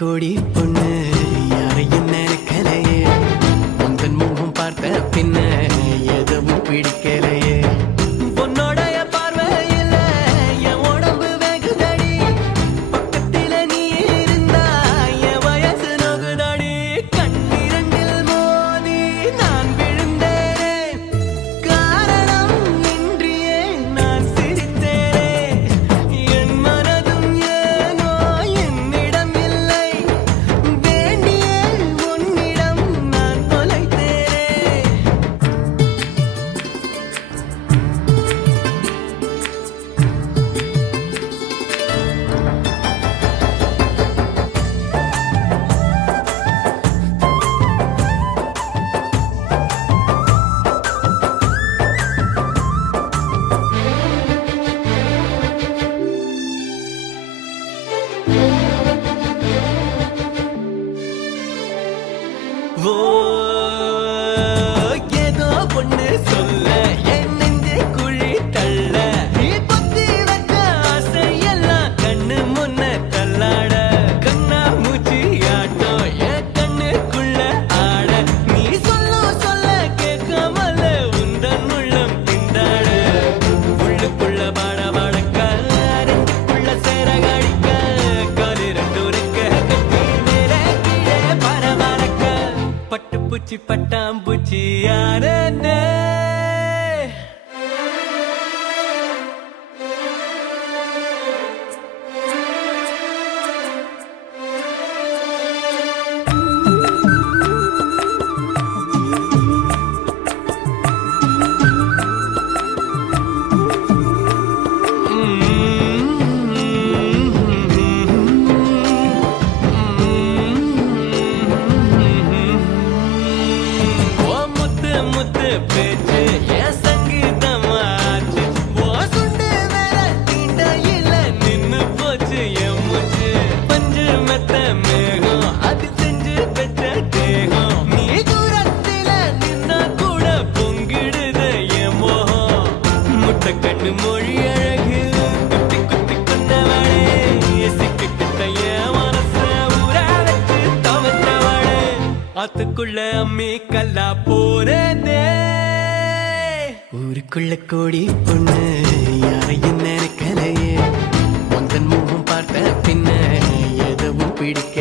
கோடி பொண்ணு யாரையும் நினைக்கலையே உந்தன் முகம் பார்த்த பின்ன எதுவும் பிடிக்கலையே பொன்னோடைய பார்வையில என் உடம்பு வெகுதடி பக்கத்தில நீ இருந்தா என் வயசு நோகுதடி கண்ணிரண்டில் மோதி நான் விழுந்தேனே காரணம் இன்றியே நான் சிரித்தேனே என் மனதும் ஏனோ என்னிடம் இல்லை வேண்டிய உன்னிடம் நான் தொலைத்தேனே ஓ ஏதோ ஒண்ணு சொல்ல என் நெஞ்சு குழி தள்ள நீ பொத்தி வச்ச ஆசையெல்லாம் கண்ணு முன்ன தள்ளாட கண்ணா மூச்சி ஆட்டம் என் கண்ணுக்குள்ள ஆட நீ சொல்ல கேட்காமல உந்தன் உள்ளம் திண்டாட உள்ளுக்குள்ள பாட பாடக்க ரெண்டுக்குள்ள சேர காடிக்க காலு ரெண்டு ரெக்க கட்டி மேலே கீழே பரபரக்க பட்டுப்பூச்சி பட்டாம்பூச்சி யாரே முத்து பேச்சு என் சங்கீதமாச்சு ஓ சுண்டு மேல தீண்டையில நின்னு போச்சு என் மூச்சு பஞ்சு மெத்த மேகம் அது செஞ்சு பெற்ற தேகம் நீ தூரத்தில நின்னா கூட பொங்கிடுது என் மோகம் முட்டை கண்ணு மொழி அழகு குத்தி குத்தி கொண்டவளே சிக்கிட்ட என் மனச ஊரா வச்சு தவற்றவளே அதுக்குள்ள அம்மி கல்லா போறதே ஊருக்குள்ள கோடி பொண்ணு யாரையும் நினைக்கலையே உந்தன் முகம் பார்த்த பின்ன எதுவும் பிடிக்க